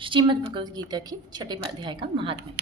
श्रीमद् भगवद गीता के छठे अध्याय का महात्म्य।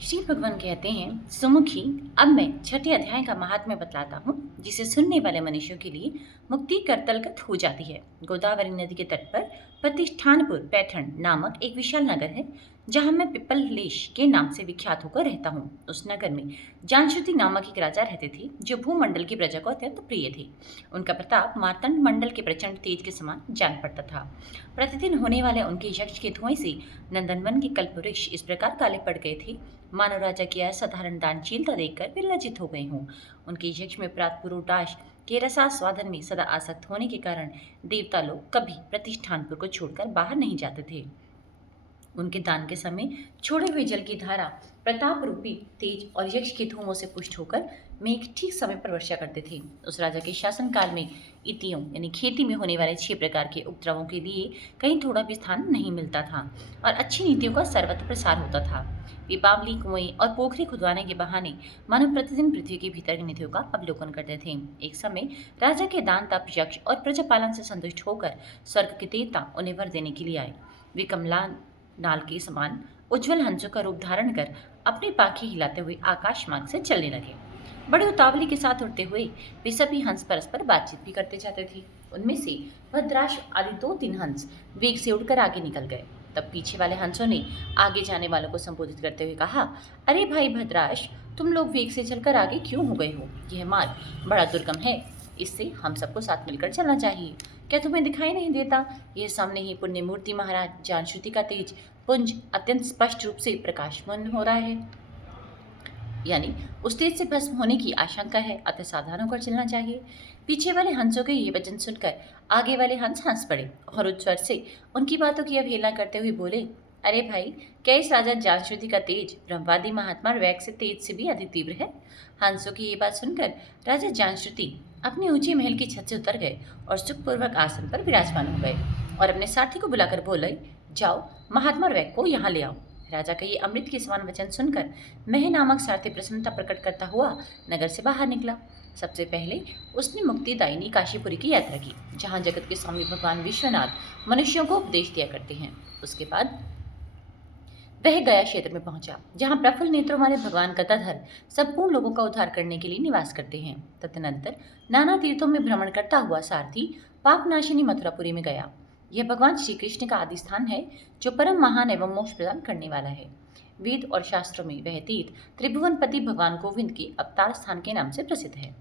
श्री भगवान कहते हैं, सुमुखी, अब मैं छठे अध्याय का महात्म्य बतलाता हूँ, जिसे सुनने वाले मनुष्यों के लिए मुक्ति करतलगत हो जाती है। गोदावरी नदी के तट पर प्रतिष्ठानपुर पैठण नामक एक विशाल नगर है, जहाँ मैं पिपललेश के नाम से विख्यात होकर रहता हूँ। उस नगर में जानश्रुति नामक एक राजा रहते थे, जो भूमंडल की प्रजा को अत्यंत प्रिय थे। उनका प्रताप मार्तंड मंडल के प्रचंड तेज के समान जान पड़ता था। प्रतिदिन होने वाले उनके यज्ञ के धुएं से नंदनवन के कल्पवृक्ष इस प्रकार काले पड़ गए थे, मानव राजा की असाधारण दानशीलता देखकर वे लज्जित हो गए हों। उनके यज्ञ में प्राप्त पुरोटाश के रसास्वादन में सदा आसक्त होने के कारण देवता लोग कभी प्रतिष्ठानपुर को छोड़कर बाहर नहीं जाते थे। उनके दान के समय छोड़े हुए जल की धारा प्रताप रूपी तेज और यक्ष के धूमों से पुष्ट होकर मेघ ठीक समय पर वर्षा करते थे। उस राजा के शासनकाल में इतियों यानी खेती में होने वाले 6 प्रकार के उपद्रवों के लिए कहीं थोड़ा भी स्थान नहीं मिलता था और अच्छी नीतियों का सर्वत्र प्रसार होता था। वे बावली, कुएं और पोखरे खुदवाने के बहाने मानव प्रतिदिन पृथ्वी के भीतर की निधियों का अवलोकन करते थे। एक समय राजा के दान तप यक्ष और प्रजापालन से संतुष्ट होकर स्वर्ग के देवता उन्हें वर देने के लिए आए। वे कमला नाल के समान उज्जवल हंसों का रूप धारण कर अपने पाखे हिलाते हुए आकाश मार्ग से चलने लगे। बड़े उतावली के साथ उड़ते हुए वे सभी हंस परस्पर बातचीत भी करते जाते थे। उनमें से भद्राश आदि 2-3 हंस वेग से उड़कर आगे निकल गए। तब पीछे वाले हंसों ने आगे जाने वालों को संबोधित करते हुए कहा, अरे भाई भद्राश, तुम लोग वेग से चलकर आगे क्यों हो गए हो? यह मार्ग बड़ा दुर्गम है, इससे हम सबको साथ मिलकर चलना चाहिए। क्या तुम्हें दिखाई नहीं देता? यह सामने ही पुण्य मूर्ति महाराज जानश्रुति का तेज पुंज अत्यंत स्पष्ट रूप से प्रकाशमान हो रहा है, यानी उस तेज से भस्म होने की आशंका है, अतः सावधान होकर चलना चाहिए। पीछे वाले हंसों के ये वचन सुनकर आगे वाले हंस हंस पड़े और उच्च स्वर से उनकी बातों की अवहेलना करते हुए बोले, अरे भाई, क्या इस राजा जानश्रुति का तेज ब्रह्मवादी महात्मा वेग से तेज से भी अधिक तीव्र है? हंसों की ये बात सुनकर राजा जानश्रुति अपने ऊंचे महल की छत से उतर गए और सुखपूर्वक आसन पर विराजमान हो गए और अपने साथी को बुलाकर बोले, जाओ, महात्मा वेग को यहाँ ले आओ। राजा का ये अमृत के समान वचन सुनकर मह नामक सारथी प्रसन्नता प्रकट करता हुआ नगर से बाहर निकला। सबसे पहले उसने मुक्तिदायिनी काशीपुरी की यात्रा की, जहाँ जगत के स्वामी भगवान विश्वनाथ मनुष्यों को उपदेश दिया करते हैं। उसके बाद वह गया क्षेत्र में पहुंचा, जहां प्रफुल्ल नेत्रों वाले भगवान गदाधर संपूर्ण लोगों का उद्धार करने के लिए निवास करते हैं। तदनंतर नाना तीर्थों में भ्रमण करता हुआ सारथी पापनाशिनी मथुरापुरी में गया। यह भगवान श्री कृष्ण का आदि स्थान है, जो परम महान एवं मोक्ष प्रदान करने वाला है। वेद और शास्त्रों में वह तीर्थ त्रिभुवनपति भगवान गोविंद के अवतार स्थान के नाम से प्रसिद्ध है।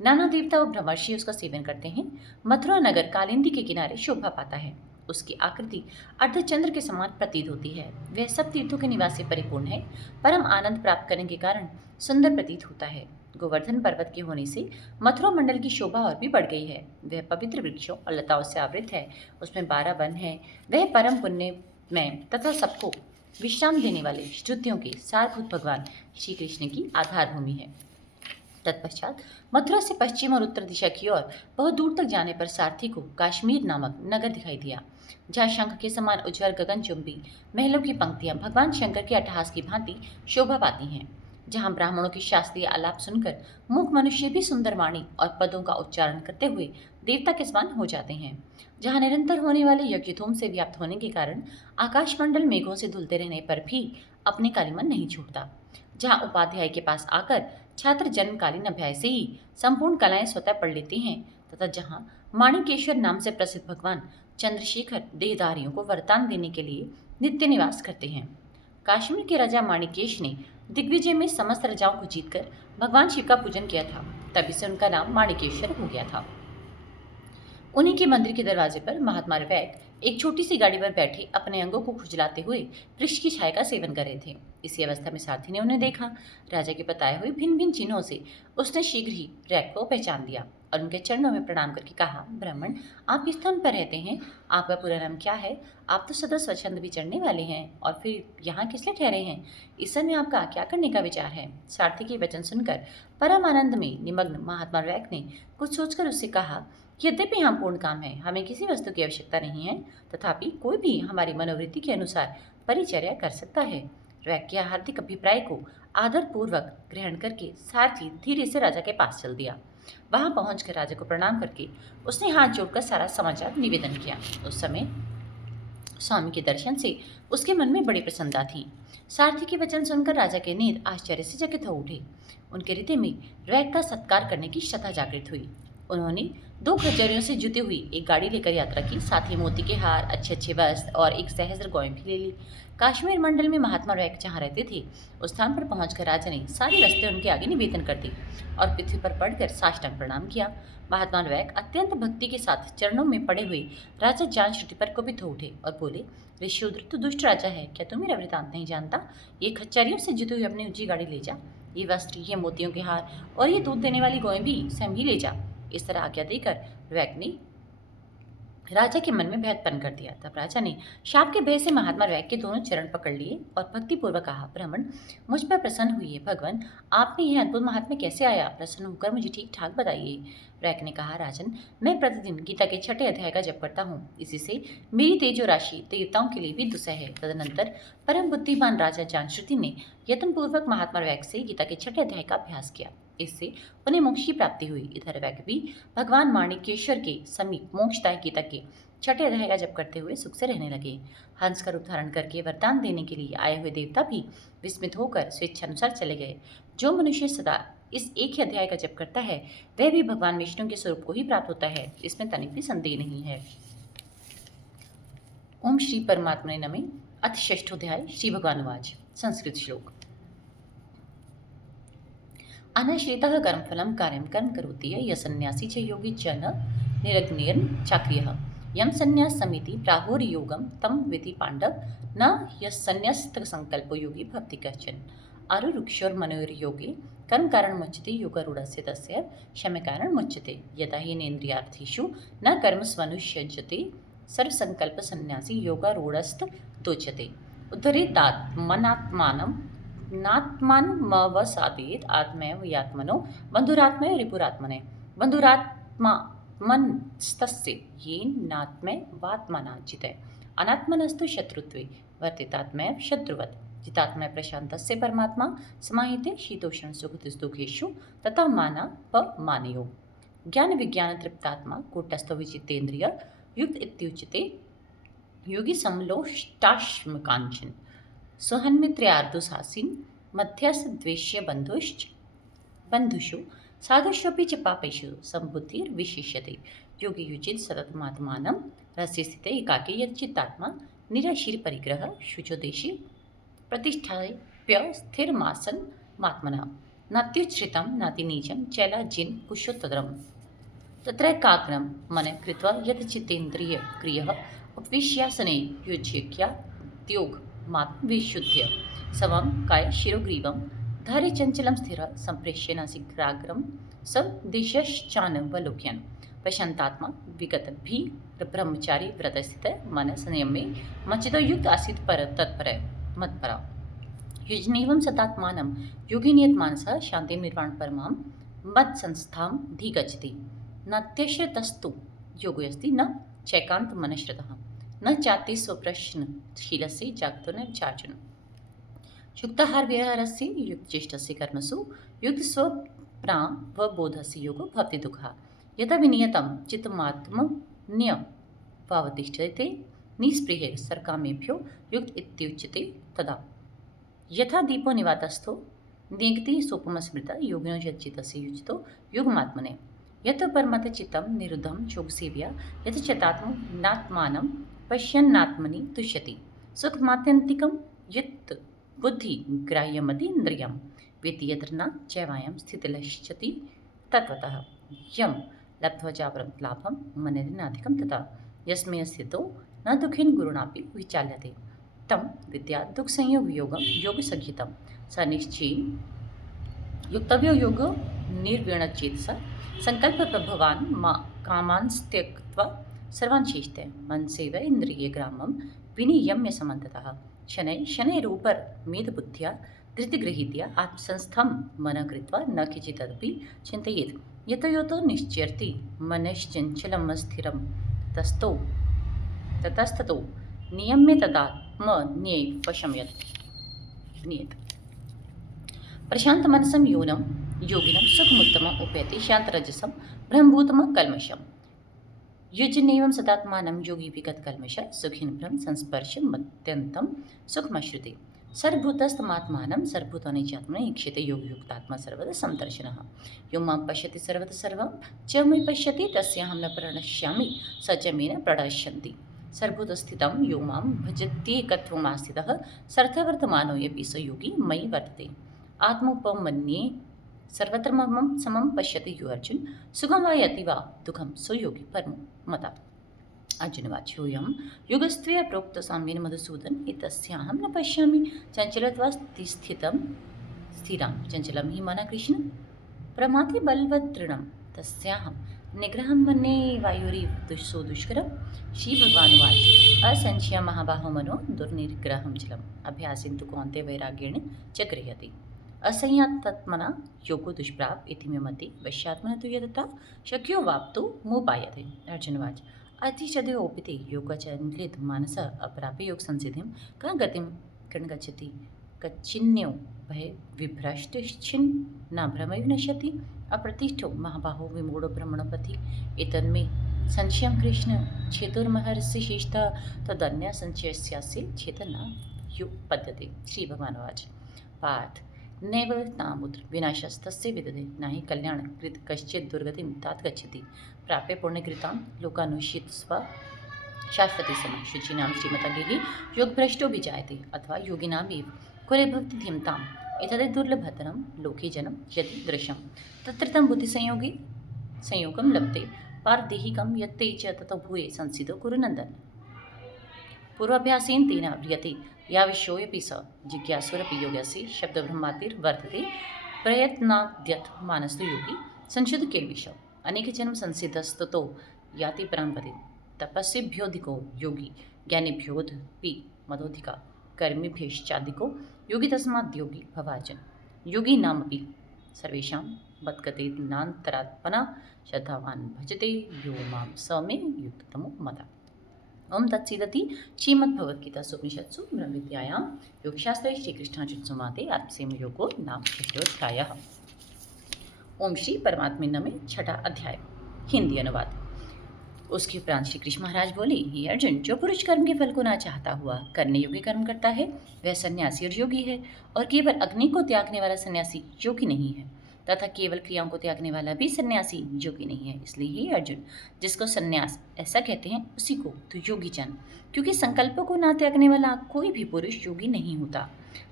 नाना देवता और ब्रह्मर्षि उसका सेवन करते हैं। मथुरा नगर कालिंदी के किनारे शोभा पाता है। उसकी आकृति अर्धचंद्र के समान प्रतीत होती है। वह सब तीर्थों के निवास से परिपूर्ण है। परम आनंद प्राप्त करने के कारण सुंदर प्रतीत होता है। गोवर्धन पर्वत के होने से मथुरा मंडल की शोभा और भी बढ़ गई है। वह पवित्र वृक्षों और लताओं से आवृत है। उसमें 12 वन है। वह परम पुण्य में तथा सबको विश्राम देने वाले श्रुतियों के सारभूत भगवान श्री कृष्ण की आधार भूमि है। तत्पश्चात मथुरा से पश्चिम और उत्तर दिशा की ओर बहुत दूर तक जाने पर सारथी को काश्मीर नामक नगर दिखाई दिया, जहाँ शंख के समान उज्ज्वल गगनचुंबी महलों की पंक्तियां भगवान शंकर के अट्टहास की भांति शोभा पाती हैं, जहाँ ब्राह्मणों की शास्त्रीय आलाप सुनकर मूक मनुष्य भी सुंदर वाणी और पदों का उच्चारण करते हुए देवता के समान हो जाते हैं, जहाँ निरंतर होने वाले यज्ञ धूम से व्याप्त होने के कारण आकाशमंडल मेघों से धुलते रहने पर भी अपने कालीमन नहीं छूटता, जहाँ उपाध्याय के पास आकर छात्र जन्मकालीन अभ्यास से ही संपूर्ण कलाएं स्वतः पढ़ लेते हैं, तथा जहाँ माणिकेश्वर नाम से प्रसिद्ध भगवान चंद्रशेखर देहधारियों को वरदान देने के लिए नित्य निवास करते हैं। काश्मीर के राजा माणिकेश ने दिग्विजय में समस्त राजाओं को जीतकर भगवान शिव का पूजन किया था, तभी से उनका नाम माणिकेश्वर हो गया था। उन्हीं के मंदिर के दरवाजे पर महात्मा वैग एक छोटी सी गाड़ी पर बैठे अपने अंगों को खुजलाते हुए वृक्ष की छाया का सेवन कर रहे थे। इसी अवस्था में सारथी ने उन्हें देखा। राजा के बताए हुए भिन्न भिन्न चिन्हों से उसने शीघ्र ही रैग को पहचान लिया और उनके चरणों में प्रणाम करके कहा, ब्राह्मण, आप किस स्थान पर रहते हैं? आपका पूरा नाम क्या है? आप तो सदा स्वच्छंद विचरने वाले हैं, और फिर यहाँ किस लिए ठहरे हैं? इस समय आपका क्या करने का विचार है? सारथी के वचन सुनकर परम आनंद में निमग्न महात्मा रैग ने कुछ सोचकर उससे कहा, यद्यपि यहाँ पूर्ण काम है, हमें किसी वस्तु की आवश्यकता नहीं है, तथापि कोई भी हमारी मनोवृत्ति के अनुसार परिचर्या कर सकता है। रैग के हार्दिक अभिप्राय को आदरपूर्वक ग्रहण करके सारथी धीरे से राजा के पास चल दिया। वहां पहुंचकर राजा को प्रणाम करके उसने हाथ जोड़कर सारा समाचार निवेदन किया। उस समय स्वामी के दर्शन से उसके मन में बड़ी प्रसन्नता थी। सारथी के वचन सुनकर राजा के नेत्र आश्चर्य से चकित हो उठे। उनके हृदय में रैक का सत्कार करने की श्रद्धा जागृत हुई। उन्होंने 2 खच्चरों से जुटी हुई एक गाड़ी लेकर यात्रा की, साथ ही मोती के हार, अच्छे अच्छे वस्त्र और एक सहस्त्र गौएं भी ले ली। काश्मीर मंडल में महात्मा रैक जहाँ रहते थे, उस स्थान पर पहुंचकर राजा ने सारी रस्ते उनके आगे निवेदन कर दी और पृथ्वी पर पड़कर साष्टांग प्रणाम किया। महात्मा रैक अत्यंत भक्ति के साथ चरणों में पड़े हुए राजा जान श्रुति पर कुपित हो उठे और बोले, ऋषिउद्र तू दुष्ट राजा है, क्या तू मेरा वृतांत नहीं जानता? ये खच्चरियों से जुटी हुई अपनी ऊंची गाड़ी ले जा, ये वस्त्र, ये मोतियों के हार और ये दूध देने वाली गौएं भी स्वयं ही ले जा। इस तरह आज्ञा देकर रैक ने राजा के मन में भय उत्पन्न कर दिया। तब राजा ने शाप के भय से महात्मा रैक के दोनों चरण पकड़ लिए और भक्तिपूर्वक कहा, ब्राह्मण मुझ पर प्रसन्न हुई है। भगवान, आप में यह अद्भुत महात्म्य कैसे आया? प्रसन्न होकर मुझे ठीक ठाक बताइए। रैक ने कहा, राजन, मैं प्रतिदिन गीता के 6ठे अध्याय का जप करता हूँ। इसी से मेरी तेजो राशि देवताओं के लिए भी दुसह है। तदनंतर परम बुद्धिमान राजा जानश्रुति ने यत्नपूर्वक महात्मा रैक से गीता के 6ठे अध्याय का अभ्यास किया। इससे उन्हें मोक्ष की प्राप्ति हुई। इधर वैक भी भगवान माणिकेश्वर के समीप मोक्षदायक गीता के 6ठे अध्याय का जप करते हुए सुख से रहने लगे। हंस का रूप धारण करके वरदान देने के लिए आए हुए देवता भी विस्मित होकर स्वेच्छानुसार चले गए। जो मनुष्य सदा इस एक ही अध्याय का जप करता है, वह भी भगवान विष्णु के स्वरूप को ही प्राप्त होता है, इसमें तनिक भी संदेह नहीं है। ओम श्री परमात्मने नमः। अथ षष्ठोध्याय। श्री भगवानुवाच। संस्कृत श्लोक। अनाश्रितः कर्मफलं कार्यं कर्म करोति यः सन्न्यासी च योगी च न निरग्निर्न चाक्रियः। यम संन्यासमिति प्राहुर्योगं तं विधि पाण्डव न यस्सन्न्यस्तसंकल्पो योगी भक्ति कश्चन। आरुरुक्षोर्मनोर्योगे कर्म कारण मुच्यते योगारूढस्य तस्य शम कारण मुच्यते। यदा हीनेन्द्रियार्थेषु न कर्म स्वनुष्यज्यते सर्वसंकल्प सन्यासी योगारूढस्त दोच्यते। उद्धरेदात्मनात्मानं नात्मानमवसादेत आत्मैव यात्मनो बन्धुरात्मैव रिपुरात्मने बन्धुरात्मा मनस्तस्य येन नात्मैवात्मना जिते अनात्मनस्तु शत्रुत्वे वर्तितात्मैव शत्रुवत्। जितात्मैव प्रशान्तस्य परमात्मा समाहिते शीतोष्ण सुखदुःखेषु तथा मानापमानयो। ज्ञान विज्ञान तृप्तात्मा कूटस्थो विचितेन्द्रिय युक्त इत्युच्यते योगी समलोष्टाश्मकाञ्चन। सुहन्मित्र्यार्धुसासीन मध्यस्थद्वेष्य बन्धुषु साधुष्वपि च पापेषु सम्बुद्धिर्विशिष्यते। योगी युचित सततमात्मानं रहस्ये स्थिते एकाकी यच्चित्तात्मा निराशीर्परिग्रह शुचोदेशे प्रतिष्ठाप्य स्थिरमासनमात्मनः। नात्युच्छ्रितं नातिनीचं चैलाजिन् कुशोत्तरम्। तत्रैकाग्रं मनः कृत्वा यतचित्तेन्द्रियक्रियः उपविश्यासने युज्यक्याद्योगमात्मविशुद्ध्य समं काय शिरोग्रीवं धारे चञ्चलं स्थिर सम्प्रेक्ष्य नासिकाग्रं सदेशश्चानवलोक्यन्। प्रशान्तात्मा विगतभिः ब्रह्मचारी व्रतस्थितः मनः संयमे मच्चितो युक्त आसीत् तत्पर मत्परा। युजनेवं सतात्मानं योगी नियतमानसः शान्तिं निर्वाणपरमां मत्संस्थां धिगच्छति। नात्यश्रतस्तु योगोऽस्ति न चैकान्तमनश्रतः न चाति स्वप्रश्नशीलस्य जागतो न विचार्जुन। युक्ताहारविहारस्य युक्तचेष्टस्य कर्मसु युक्तस्वप्नावबोधस्य योगो भवति दुःखः। यदा विनियतं चित्तमात्मन्यवावतिष्ठते निःस्पृहे सर्वकामेभ्यो युक्त इत्युच्यते तदा। यथा दीपो निवातस्थो नेङ्गति सोपमस्मृता योगिनो यच्चित्तस्य युजितो योगमात्मने। यत् परमतः चित्तं निरुद्धं योगसेव्या यत् चेतात्मनात्मानं पश्यन्नात्मनि तुष्यति। सुखमात्यन्तिकं यत् बुद्धिग्राह्यमतीन्द्रियं वेति यत्र न चैवायं स्थितिलक्ष्यति तत्त्वतः। यं लब्ध्वा चापरं लाभं मन्यतेनाधिकं तथा यस्मै स्थितो न दुःखेन गुरुणापि विचाल्यते तं विद्यात् दुःखसंयोगयोगं योगसंहितं स निश्चयेन युक्तव्यो योगो निर्विण्णचेतसा संकल्पप्रभवान् कामांस्त्यक्त्वा सर्वान् शेषते मनसेव इन्द्रियग्रामं विनियम्य समन्ततः शनैः शनैरुपरमेधबुद्ध्या धृतिगृहीत्या आत्मसंस्थं मनः कृत्वा न किञ्चिदपि चिन्तयेत्। यतो यतो निश्चरति मनश्चञ्चलमस्थिरं ततस्ततो नियम्य तदात्मन्येव वशमयत् नियत। प्रशान्तमनसं योगिनं सुखमुत्तमम् उपैति शान्तरजसं ब्रह्मभूतमं कल्मषम्। युजनेवं सदात्मानं योगी विगत कल्मष सुखिन ब्रह्म संस्पर्शमत्यन्तं सुखमश्नुते सर्वभूतस्थमात्मानं सर्वभूतानि च आत्मनि ईक्षते योगयुक्तात्मा सर्वदा समदर्शिनः यो मां पश्यति सर्वतः सर्वं च मयि पश्यति तस्याहं न प्रणश्यामि स च मे न प्रणश्यन्ति सर्वभूतस्थितं यो मां भजत्येकत्वमास्थितः सर्ववर्तमानो यपि स योगी मयि वर्तते आत्मोपमन्ये सर्वत्र मम समं पश्यति यो अर्जुन सुखं वा यति वा दुःखं सो योगी परमो मता अर्जुनवाच ह्यूयं योगस्त्वया प्रोक्तसाम्येन मधुसूदन एतस्याहं न पश्यामि चञ्चलत्वास्थितं स्थिरां चञ्चलं हि मनः कृष्ण प्रमाथि बलवदृढं तस्याहं निग्रहं मन्ये वायुरिव दुष्करं श्रीभगवानुवाच असंशयं महाबाहो मनो दुर्निग्रहं चलम् अभ्यासेन तु कौन्तेय वैराग्येण च गृह्यते असंयतात्मना योगो दुष्प्राप इति मे मते वश्यात्मना तु यदता शक्यो वाप्तो मोपायते अर्जुनवाच अतिशदयोपिते योगाचरणकृत मानसः अप्राप्य योग संसिद्धिं कं गतिं गच्छति कच्चिन्यो भय विभ्रष्टश्चिन्न भ्रमैव नश्यति अप्रतिष्ठो महाबाहो विमूढो ब्रह्मणपति एतन्मे संशयं कृष्ण छेतुर्महर्षि शिष्टः तदन्य संशयस्यास्य चेतना युपद्यते श्री भगवानुवाच पार्थ नैव तामुत्र विनाशस्तस्य विदधे न हि कल्याणकृत कश्चित् दुर्गतिं तात गच्छति प्राप्य पुण्यकृतां लोकानुष्यित स्व शाश्वती समय शुचीनां श्रीमतागिः योगभ्रष्टो विजायते अथवा योगिनामेव कुले भवति धीमताम् एतद् दुर्लभतरं लोके जनं यदि दृश्यं तत्र तं बुद्धिसंयोगी संयोगं लभते पारदेहिकं यत्ते च ततो भूये संसिदो कुरु नन्दन पूर्वाभ्यासेन तेन व्रियते याविषयोऽपि स जिज्ञासुरपि योगस्य शब्दब्रह्मातिर्वर्तते प्रयत्नाद्यत् मानस्तु योगी संशुद्ध केल्विष अनेकजन्म संसिद्धस्ततो याति पराङ्गतिं तपस्विभ्योऽधिको योगी ज्ञानिभ्योऽपि मदोऽधिका कर्मिभ्यश्चाधिको योगी तस्माद् योगी भवार्जुन योगी नामपि सर्वेषां मद्गते नान्तरात्मना श्रद्धावान् भजते यो मां स मे युक्ततमो मता ओम तत्सीदति श्रीमद्भगवद्गीतासु उपनिषत्सु ब्रह्मविद्यायां योगशास्त्रे श्रीकृष्णार्जुनसंवादे आत्मसंयमयोगो नाम षष्ठोऽध्यायः। ओम श्री परमात्मे नमः। छठा अध्याय हिंदी अनुवाद। उसके उपरांत श्री कृष्ण महाराज बोले, हे अर्जुन, जो पुरुष कर्म के फल को ना चाहता हुआ करने योग्य कर्म करता है वह सन्यासी और योगी है, और केवल अग्नि को त्यागने वाला सन्यासी योगी नहीं है तथा केवल क्रियाओं को त्यागने वाला भी सन्यासी योगी नहीं है। इसलिए ही अर्जुन, जिसको सन्यास ऐसा कहते हैं उसी को तो योगी जान, क्योंकि संकल्पों को ना त्यागने वाला कोई भी पुरुष योगी नहीं होता।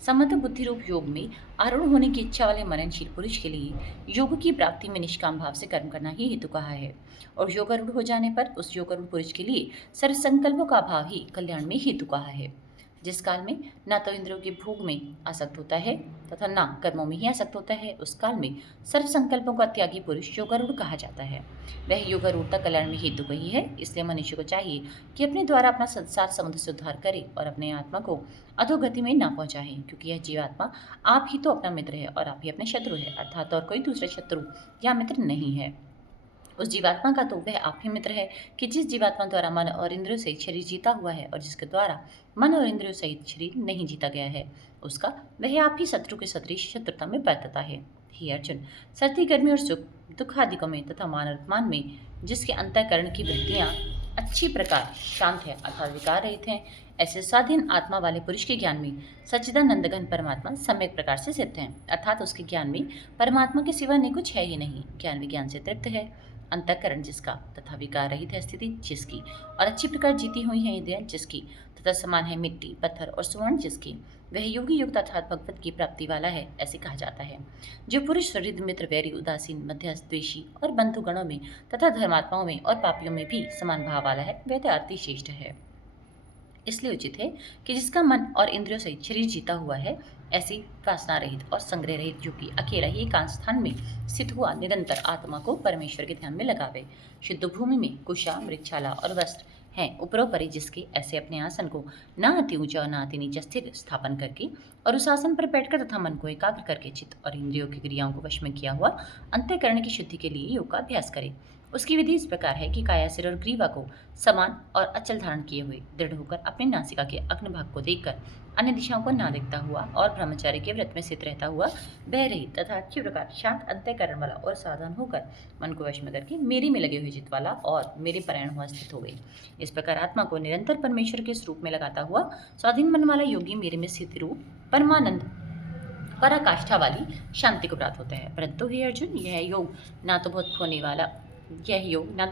समत्व बुद्धि रूप योग में आरूढ़ होने की इच्छा वाले मननशील पुरुष के लिए योग की प्राप्ति में निष्काम भाव से कर्म करना ही हेतु कहा है, और योगारूढ़ हो जाने पर उस योगारूढ़ पुरुष के लिए सर्व संकल्पों का भाव ही कल्याण में हेतु कहा है। जिस काल में न तो इंद्रियों के भोग में आसक्त होता है तथा न कर्मों में ही आसक्त होता है, उस काल में सर्व संकल्पों का त्यागी पुरुष योगारूढ़ कहा जाता है। वह योगारूढ़ता कल्याण में हेतु ही है। इसलिए मनुष्य को चाहिए कि अपने द्वारा अपना संसार समुद्र से उद्धार करे और अपने आत्मा को अधोगति में न पहुंचाए, क्योंकि यह जीवात्मा आप ही तो अपना मित्र है और आप ही अपने शत्रु है, अर्थात और कोई दूसरा शत्रु या मित्र नहीं है। उस जीवात्मा का तो वह आप ही मित्र है कि जिस जीवात्मा द्वारा मन और इंद्रियों सहित शरीर जीता हुआ है, और जिसके द्वारा मन और इंद्रियों सहित शरीर नहीं जीता गया है, उसका वह आप ही शत्रु के सदृश शत्रुता में बरतता है। हे अर्जुन, सर्दी गर्मी और सुख दुख आदिकों में तथा मान और अपमान में जिसके अंतःकरण की वृत्तियाँ अच्छी प्रकार शांत है अर्थात विकार रहित हैं, ऐसे स्वाधीन आत्मा वाले पुरुष के ज्ञान में सच्चिदानंदघन परमात्मा सम्यक प्रकार से सिद्ध है, अर्थात उसके ज्ञान में परमात्मा के सिवा नहीं कुछ है ही नहीं। ज्ञान विज्ञान से तृप्त है, अंतःकरण जिसका तथा विकार रहित है स्थिति जिसकी, और अच्छी प्रकार जीती हुई है इंद्रियां जिसकी, तथा समान है मिट्टी पत्थर और स्वर्ण जिसकी, वह योगी युक्त अर्थात भगवत की प्राप्ति वाला है, ऐसे कहा जाता है। जो पुरुष हृदय मित्र वैरी उदासीन मध्यस्थ द्वेषी और बंधु गणों में तथा धर्मात्माओं में और पापियों में भी समान भाव वाला है, वह तो अति श्रेष्ठ है। इसलिए उचित है कि जिसका मन और इंद्रियों सहित शरीर जीता हुआ है, ऐसी वासना रहित और संग्रह रहित जो कि अकेला ही एकांत स्थान में स्थित हुआ निरंतर आत्मा को परमेश्वर के ध्यान में लगावे। शुद्ध भूमि में कुशा मृक्षाला और वस्त्र हैं उपरोपरि जिसके, ऐसे अपने आसन को न अति ऊंचा न अति नीचा स्थिर स्थापन करके और उस आसन पर बैठकर तथा मन को एकाग्र करके चित्त और इंद्रियों की क्रियाओं को वश में किया हुआ अंतःकरण की शुद्धि के लिए योग का अभ्यास करे। उसकी विधि इस प्रकार है कि काया, सिर और ग्रीवा को समान और अचल धारण किए हुए दृढ़ होकर अपने नासिका के अग्न भाग को देखकर अन्य दिशाओं को ना देखता हुआ और ब्रह्मचार्य के व्रत में स्थित रहता हुआ बह रही तथा अच्छी प्रकार शांत अंतःकरण वाला और सावधान होकर मन को वश में करके मेरी में लगे हुए चित वाला और मेरे परायण हुआ स्थित हो गई। इस प्रकार आत्मा को निरंतर परमेश्वर के स्वरूप में लगाता हुआ स्वाधीन मन वाला योगी मेरे में स्थित रूप परमानंद पराकाष्ठा वाली शांति को प्राप्त होता है। परंतु हे अर्जुन, यह योग ना तो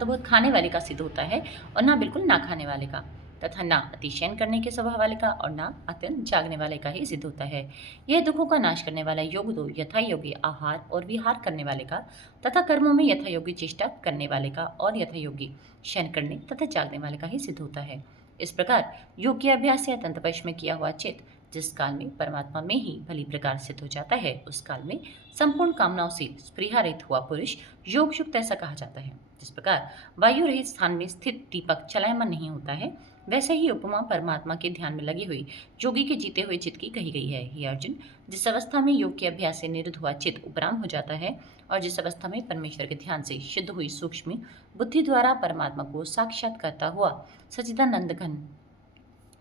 बहुत खाने वाले का सिद्ध होता है और ना बिल्कुल ना खाने वाले का, तथा ना अतिशयन करने के स्वभाव वाले का और ना अत्यंत जागने वाले का ही सिद्ध होता है। यह दुखों का नाश करने वाला योग तो यथा योगी आहार और विहार करने वाले का तथा कर्मों में यथा योगी चेष्टा करने वाले का और यथा योगी शयन करने तथा जागने वाले का ही सिद्ध होता है। इस प्रकार योग के अभ्यास से अत्यंत वश में किया हुआ चित्त जिस काल में परमात्मा में ही भली प्रकार सिद्ध हो जाता है, उस काल में संपूर्ण कामनाओं से स्पृहा रहित हुआ पुरुष योग युक्त ऐसा कहा जाता है। जिस प्रकार वायु रहित स्थान में स्थित दीपक चलायमान नहीं होता है, वैसे ही उपमा परमात्मा के ध्यान में लगी हुई योगी के जीते हुए चित्त की कही गई है। हे अर्जुन, जिस अवस्था में योग के अभ्यास से निरुद्ध हुआ चित्त उपराम हो जाता है और जिस अवस्था में परमेश्वर के ध्यान से शुद्ध हुई सूक्ष्म बुद्धि द्वारा परमात्मा को साक्षात करता हुआ सच्चिदानंद घन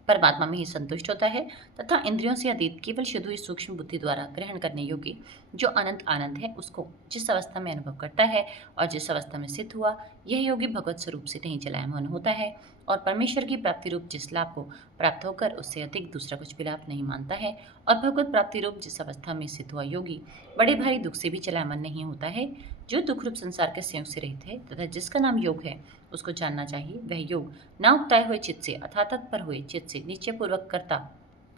परमात्मा में ही संतुष्ट होता है तथा इंद्रियों से अतीत केवल शुद्ध हुई सूक्ष्म बुद्धि द्वारा ग्रहण करने योग्य जो अनंत आनंद है उसको जिस अवस्था में अनुभव करता है और जिस अवस्था में सिद्ध हुआ, यह योगी भगवत स्वरूप से नहीं चलायमान होता है और परमेश्वर की प्राप्ति रूप जिस लाभ को प्राप्त होकर उससे अधिक दूसरा कुछ भी लाभ नहीं मानता है और भगवत प्राप्ति रूप जिस अवस्था में सिद्ध हुआ योगी बड़े भारी दुख से भी चलायमान नहीं होता है, जो दुख रूप संसार के संयोग से रहित है तथा जिसका नाम योग है, उसको जानना चाहिए। वह योग ना उगताए हुए चित्त से अर्थात तत्पर हुए चित्त से निश्चयपूर्वक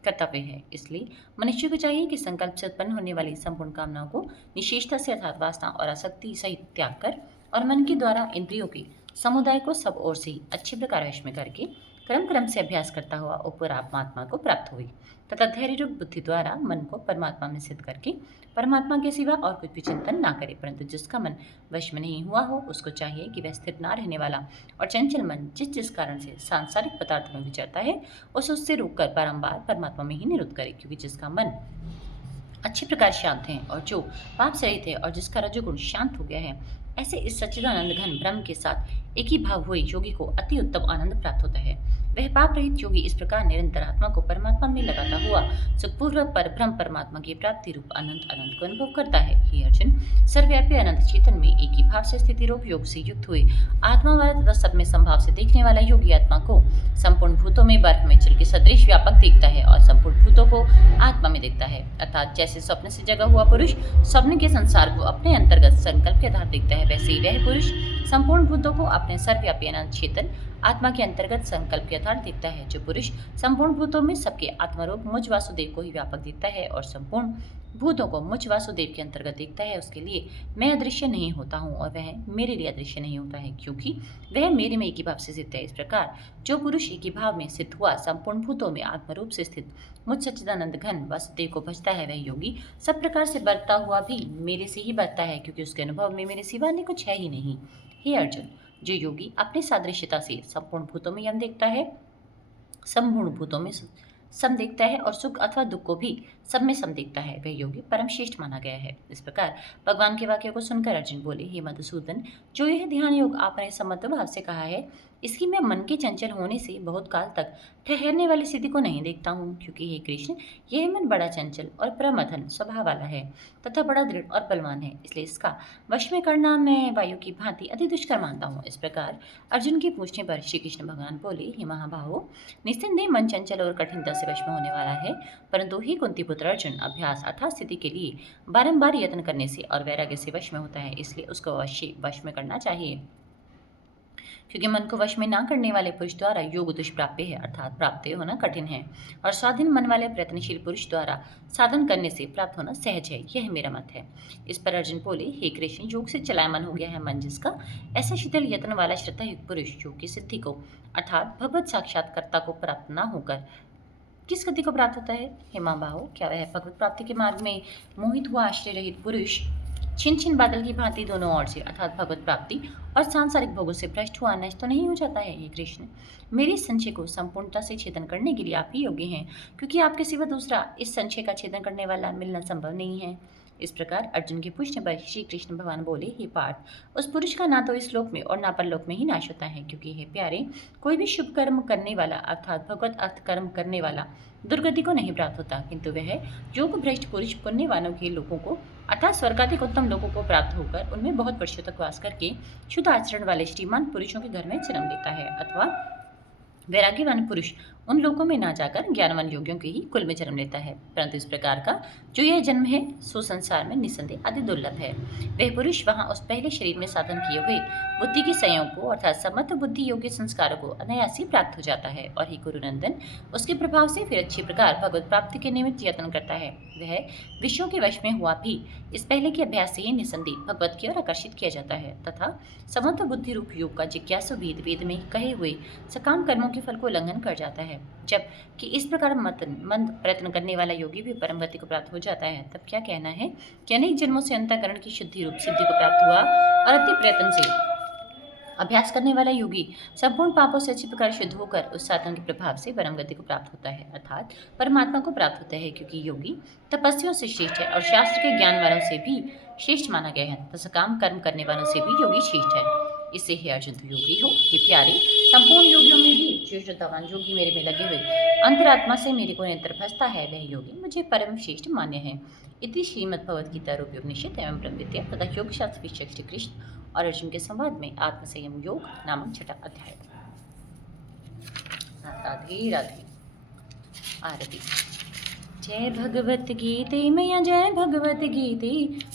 कर्तव्य है। इसलिए मनुष्य को चाहिए कि संकल्प से उत्पन्न होने वाली संपूर्ण कामनाओं को निशेषता से अर्थात वासना और आसक्ति सहित त्याग कर और मन के द्वारा इंद्रियों के समुदाय को सब ओर से ही अच्छे प्रकार वश में करके क्रम से अभ्यास करता हुआ ऊपर परमात्मा को प्राप्त हुई तथा धैर्य रूप बुद्धि द्वारा मन को परमात्मा में सिद्ध करके परमात्मा के सिवा और कुछ भी चिंतन ना करे। परंतु जिसका मन वश में नहीं हुआ हो, उसको चाहिए कि वह स्थिर ना रहने वाला और चंचल मन जिस कारण से सांसारिक पदार्थ में विचरता है उससे रोककर बारंबार परमात्मा में ही निरुद्ध करे, क्योंकि जिसका मन अच्छे प्रकार शांत है और जो पाप से रहित है और जिसका रजोगुण शांत हो गया है, ऐसे इस सच्चिदानंद घन ब्रह्म के साथ एक ही भाव हुए योगी को अति उत्तम आनंद प्राप्त होता है। वह पाप रहित योगी इस प्रकार निरंतर आत्मा को परमात्मा में लगाता हुआ सुखपूर्वक परब्रह्म परमात्मा की प्राप्ति रूप अनंत आनंद को अनुभव करता है। हे अर्जुन, सर्वव्यापी अनंत चेतन में एक ही भाव से स्थिति रूप योग से युक्त हुए आत्मा वाला तथा सब में संभाव से देखने वाला योगी आत्मा को संपूर्ण भूतों में बर्फ में जल के सदृश व्यापक देखता है और संपूर्ण भूतों को आत्मा में देखता है। अर्थात जैसे स्वप्न से जगा हुआ पुरुष स्वप्न के संसार को अपने अंतर्गत संकल्प के आधार देखता है, वैसे ही वह पुरुष संपूर्ण भूतों को अपने सर्वव्यापी अनंत चेतन आत्मा के अंतर्गत संकल्प के आधार देखता है। जो पुरुष संपूर्ण भूतों में सबके आत्मरूप मुझ वासुदेव को ही व्यापक देखता है और संपूर्ण भूतों को मुझ वासुदेव के अंतर्गत देखता है, उसके लिए मैं अदृश्य नहीं होता हूँ और वह मेरे लिए अदृश्य नहीं होता है, क्योंकि वह मेरे में एक ही भाव से स्थित है। इस प्रकार जो पुरुष एक ही भाव में स्थित हुआ संपूर्ण भूतों में आत्मरूप से स्थित मुझ सच्चिदानंद घन वासुदेव को भजता है, वह योगी सब प्रकार से बरतता हुआ भी मेरे से ही बरतता है, क्योंकि उसके अनुभव में मेरे सिवा अन्य कुछ है ही नहीं। हे अर्जुन, जो योगी अपनी सादृश्यता से संपूर्ण भूतों में यम देखता है, संपूर्ण भूतों में सम देखता है और सुख अथवा दुख को भी सब में सम देखता है, वह योगी परम श्रेष्ठ माना गया है। इस प्रकार भगवान के वाक्य को सुनकर अर्जुन बोले, हे मधुसूदन, जो यह ध्यान योग आपने समत्व भाव से कहा है, इसकी मैं मन के चंचल होने से बहुत काल तक ठहरने वाली स्थिति को नहीं देखता हूँ, क्योंकि हे कृष्ण, यह मन बड़ा चंचल और प्रमथन स्वभाव वाला है तथा बड़ा दृढ़ और बलवान है, इसलिए इसका वश में करना मैं वायु की भांति अति दुष्कर मानता हूँ। इस प्रकार अर्जुन के पूछने पर श्री कृष्ण भगवान बोले, हे महाबाहो, निस्संदेह मन चंचल और कठिनता से वश में होने वाला है, परंतु ही कुंती पुत्र अर्जुन अभ्यास अर्थात स्थिति के लिए बारंबार यत्न करने से और वैराग्य से वश में होता है, इसलिए उसको अवश्य वश में करना चाहिए, क्योंकि मन को वश में ना करने वाले पुरुष द्वारा योग दुष्प्राप्य है, अर्थात प्राप्त होना कठिन है, और स्वाधीन मन वाले प्रयत्नशील पुरुष द्वारा साधन करने से प्राप्त होना सहज है, यह मेरा मत है। इस पर अर्जुन बोले, हे कृष्ण, योग से चलायमान हो गया है मन जिसका, ऐसा शीतल यत्न वाला श्रद्धायुक्त पुरुष योग की सिद्धि को अर्थात भगवत साक्षात्कारता को प्राप्त न होकर किस गति को प्राप्त होता है? हे महाबाहो, क्या वह भगवत प्राप्ति के मार्ग में मोहित हुआ आश्रय रहित पुरुष छिन छिन बादल की भांति दोनों ओर से अर्थात भगवत प्राप्ति और सांसारिक भोगों से भ्रष्ट हुआ नष्ट तो नहीं हो जाता है? हे कृष्ण, मेरे इस संशय को संपूर्णता से छेदन करने के लिए आप ही योग्य हैं, क्योंकि आपके सिवा दूसरा इस संशय का छेदन करने वाला मिलना संभव नहीं है। इस प्रकार अर्जुन के पूछने पर श्री कृष्ण भगवान बोले, हे पार्थ, उस पुरुष का ना तो इस लोक में और ना परलोक में ही नाश होता है, क्योंकि हे प्यारे, कोई भी शुभ कर्म करने वाला अर्थात भगवत अर्थ कर्म करने वाला दुर्गति को नहीं प्राप्त होता, किंतु वह योग भ्रष्ट पुरुष पुण्यवानों के लोगों को अर्थात स्वर्गाधिक उत्तम लोगों को प्राप्त होकर उनमें बहुत वर्षों तक वास करके शुद्ध आचरण वाले श्रीमान पुरुषों के घर में जन्म लेता है, अथवा वैराग्यवान पुरुष उन लोगों में ना जाकर ज्ञानवान योगियों के ही कुल में जन्म लेता है। परंतु इस प्रकार का जो यह जन्म है सो संसार में निसंदेह अति दुर्लभ है। वह पुरुष वहां उस पहले शरीर में साधन किए हुए बुद्धि के संयोग को अर्थात समर्थ बुद्धि योग्य संस्कारों को अनायास ही प्राप्त हो जाता है और ही गुरुनंदन उसके प्रभाव से फिर अच्छी प्रकार भगवत प्राप्ति के निमित्त यत्न करता है। वह विषयों के वश में हुआ भी इस पहले के अभ्यास से ही निसंदेह भगवत की ओर आकर्षित किया जाता है तथा समर्थ बुद्धि रूप योग का जिज्ञासु वेद में कहे हुए सकाम कर्मों के फल को उल्लंघन कर जाता है। जब कि इस प्रकार मंद प्रयत्न करने वाला योगी भी परम गति को प्राप्त हो जाता है, तब क्या कहना है कि अनेक जन्मों से अंतःकरण की शुद्धि रूप सिद्धि को प्राप्त हुआ और अति प्रयत्न से अभ्यास करने वाला योगी संपूर्ण पापों से अच्छी प्रकार शुद्ध होकर उस साधन के प्रभाव से परम गति को प्राप्त होता है अर्थात परमात्मा को प्राप्त होता है, क्योंकि योगी तपस्वियों से श्रेष्ठ है और शास्त्र के ज्ञान वालों से भी श्रेष्ठ माना गया है तथा काम कर्म करने वालों से भी योगी श्रेष्ठ है। इससे हे अर्जुन तू योगी हो, हे प्यारे, संपूर्ण योगियों में भी श्रेष्ठतम योगी मेरे में लगे हुए अंतरात्मा से मेरे को नेत्र भसता है, वह योगी मुझे परम श्रेष्ठ मान्य है। इति श्रीमद्भगवद्गीता रूपयोपनिषद एवं ब्रह्म विद्या तथा योग शास्त्र विषय श्री कृष्ण और अर्जुन के संवाद में आत्मसंयम योग नामक छठा अध्याय। राधे राधे। आरती। जय भगवत गीते मैया जय भगवत गीते,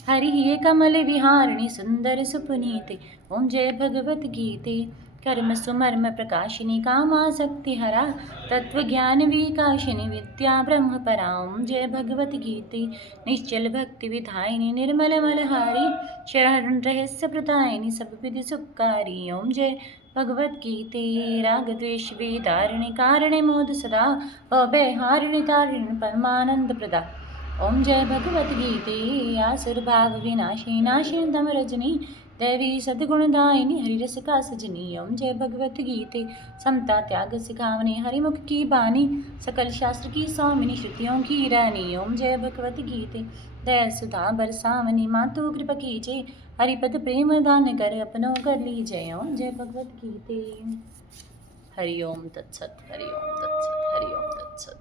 हरि ये कमल विहारिणी सुंदर सुपुनीते। ओम जय भगवत गीते, कर्म सुमर्म प्रकाशिनी कामासक्ति हरा, तत्व ज्ञान विकाशिनी विद्या ब्रह्म परा। ओम जय भगवत गीते, निश्चल भक्ति विधायिनी निर्मल मलहारी, शरण रहस्य प्रदायिनी सब विधि सुखकारी। ओम जय भगवत गीते, राग द्वेष वेदारिणी कारणे मोद सदा, अभयहारिणी तारिणी परमानंद प्रदा। ओम जय भगवत गीते, आसुर भाव विनाशी नाशिनी तम रजनी, दैवी सद्गुणदायिनी हरिरस का सजनी। ओम जय भगवत गीते, समता त्याग सिखावनी हरिमुख की बानी, सकल शास्त्र की स्वामिनी श्रुतियों की रानी। ओम जय भगवत गीते, दया सुधा बरसावनी मातु कृपा कीजे, हरिपद प्रेम दान कर अपनों कर लीजय। ओम जय भगवत गीते। हरि ओम तत्सत, हरि ओम तत्सत, हरि ओम तत्सत।